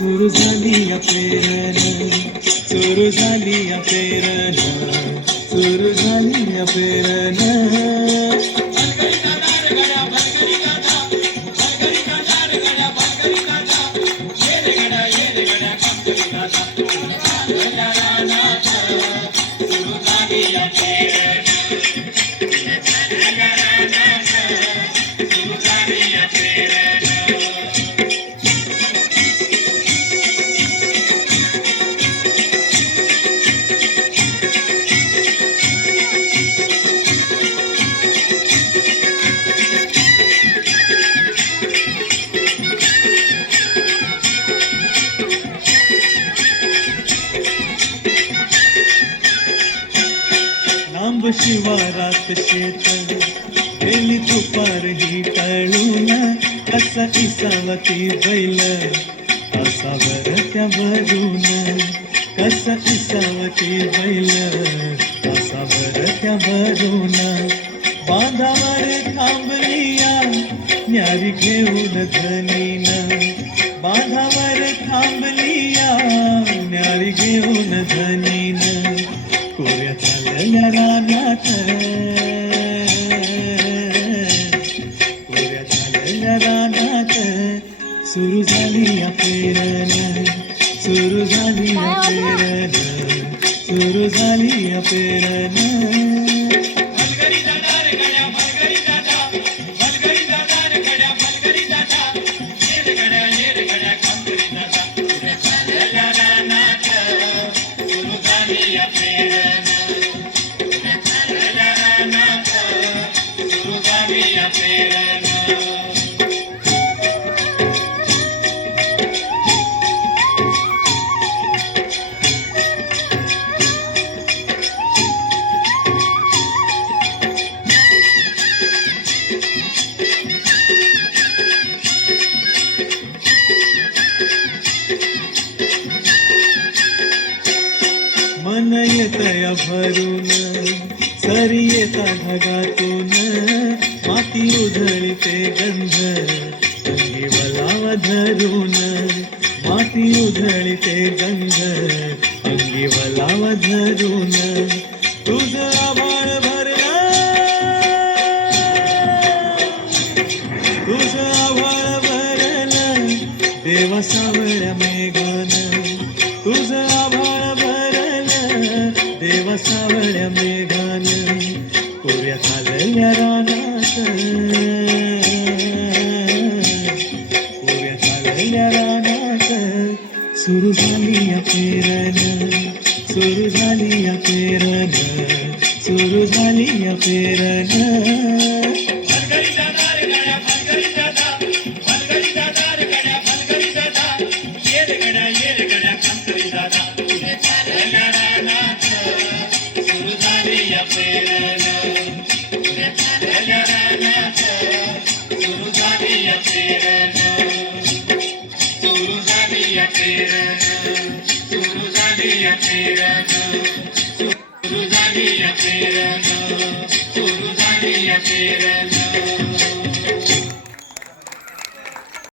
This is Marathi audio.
सुरू झाली या पेरण, सुरू झाली या पेरण, सुरू झाली या पेरण. लांब शिवारात शेत गेली दुपार ही टळून, कसा इसावती बैल असावर त्या भरून, कसा इसावती बैल असावर त्या भरून. बांधावर थांबलिया न्यारी घेऊन धनीन, बांधावर थांबलिया न्यारी घेऊन धनीन. कोऱ्या चालल्या रानात, कोऱ्या चालल्या रानात, सुरू झाली या पेरण, सुरू झाली या पेरण, सुरू झाली या पेरण. मन येतया भरून, सरी येता ढगातून, माती उधळते गंध अंगी वलावा धरून, माती उधळते गंध अंगी वलावा धरून. तुझं आभाळ भरला, तुझं आभाळ भरलं देवा सावळ्या मेघान, तुझं आभाळ भरलं देवा सावळ्या मेघान. कोऱ्या चालल्या रानात, कोऱ्या चालल्या रानात, सुरू झाली या पेरण, सुरू झाली या पेरण, सुरू झाली या पेरण. सुरू झाली या पेरण, सुरू झाली या पेरण.